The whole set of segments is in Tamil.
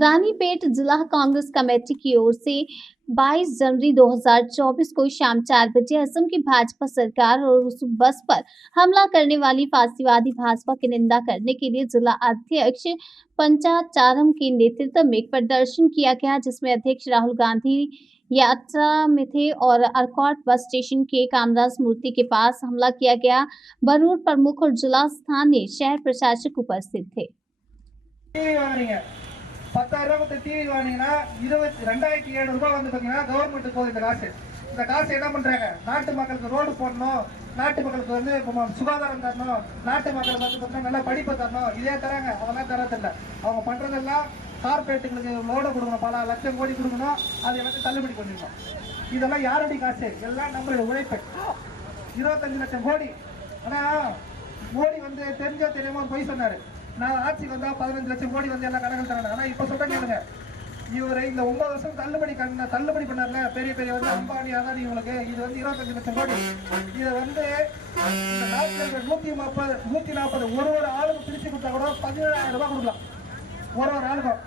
रानीपेट जिला कांग्रेस कमेटी की ओर से 22 जनवरी 2024 को शाम 4 बजे असम की भाजपा सरकार और उस बस पर हमला करने वाली फांसीवादी भाजपा की निंदा करने के लिए जिला अध्यक्ष पंचाचारम के नेतृत्व में एक प्रदर्शन किया गया, जिसमें अध्यक्ष राहुल गांधी यात्रा में थे और अरकॉट बस स्टेशन के कामराज मूर्ति के पास हमला किया गया। बरूर प्रमुख और जिला स्थानीय शहर प्रशासक उपस्थित थे। 10,000 கொடுத்து டிவி வாங்கினா 2,700 ரூபாய் வந்து பார்த்தீங்கன்னா கவர்மெண்ட் போகுது. இந்த காசு என்ன பண்றாங்க? நாட்டு மக்களுக்கு ரோடு போடணும், நாட்டு மக்களுக்கு வந்து சுகாதாரம் தரணும், நாட்டு மக்களுக்கு வந்து பார்த்தீங்கன்னா நல்லா படிப்பு தரணும், இதே தராங்க. அதெல்லாம் தரதில்லை. அவங்க பண்றதெல்லாம் கார்பரேட்டுகளுக்கு லோடு கொடுக்கணும், பல லட்சம் கோடி கொடுக்கணும், அது எல்லாத்தையும் தள்ளுபடி பண்ணிடணும். இதெல்லாம் யாருடைய காசு? எல்லாம் நம்மளுடைய உழைப்பு. 25 லட்சம் கோடி. ஆனா மோடி வந்து தெரிஞ்சோ தெரியாம போய் சொன்னாரு, நான் ஆட்சிக்கு வந்தா 15 லட்சம் கோடி வந்து எல்லாம் கணக்கு தராங்க. ஆனா இப்ப சொல்றேன் கேளுங்க, இவரை இந்த 9 வருஷம் தள்ளுபடி பண்ணார்ல, பெரிய பெரிய வந்து அம்பானி அதானி இவங்களுக்கு, இது வந்து 25 லட்சம் கோடி. இதை வந்து இந்த நாட்டில் 140 ஒரு ஆளுக்கு பிரிச்சு கொடுத்தா கூட 17,000 ரூபாய் கொடுக்கலாம் ஒரு ஆளுக்கும்.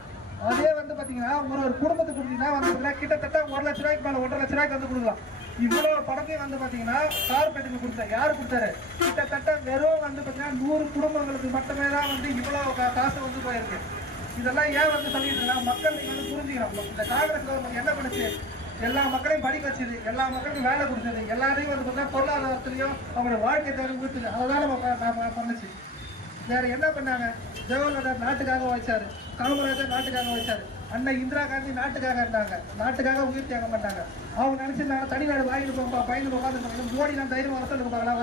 அதே வந்து பாத்தீங்கன்னா ஒரு குடும்பத்துக்கு கொடுத்தீங்கன்னா வந்து கிட்டத்தட்ட 1 லட்ச ரூபாய்க்கு மேல 1.5 லட்ச ரூபாய்க்கு வந்து கொடுக்கலாம். இவ்வளவு படத்தையும் வந்து பாத்தீங்கன்னா கார்பரேட்டுக்கு கொடுத்த யாரு கொடுத்தாரு? கிட்டத்தட்ட வெறும் வந்து பாத்தீங்கன்னா 100 குடும்பங்களுக்கு மட்டுமே தான் வந்து இவ்வளவு காசு வந்து போயிருக்கு. இதெல்லாம் ஏன் வந்து சொல்லிட்டு மக்கள் நீங்க வந்து புரிஞ்சுக்கிறோம். இந்த காங்கிரஸ் கவர்மெண்ட் என்ன பண்ணுச்சு? எல்லா மக்களையும் படிக்க வச்சது, எல்லா மக்களுக்கும் வேலை கொடுத்தது, எல்லாரையும் வந்து பார்த்தீங்கன்னா பொருளாதாரத்திலையும் அவங்களோட வாழ்க்கை தேவை கொடுத்தது. அதெல்லாம் நம்ம பண்ணுச்சு. வேற என்ன பண்ணாங்க? ஜவஹர்லால் நாட்டுக்காக வச்சாரு, காமராஜர் நாட்டுக்காக வச்சாரு, அண்ணன் இந்திரா காந்தி நாட்டுக்காக இருந்தாங்க, நாட்டுக்காக உயிர் தியாகம் பண்ணாங்க. அவங்க நினைச்சிருந்தாங்க தனிநாடு வாங்கிட்டு பயந்து உட்காந்து மோடி நான் தைரியம் வர சொல்லுங்க.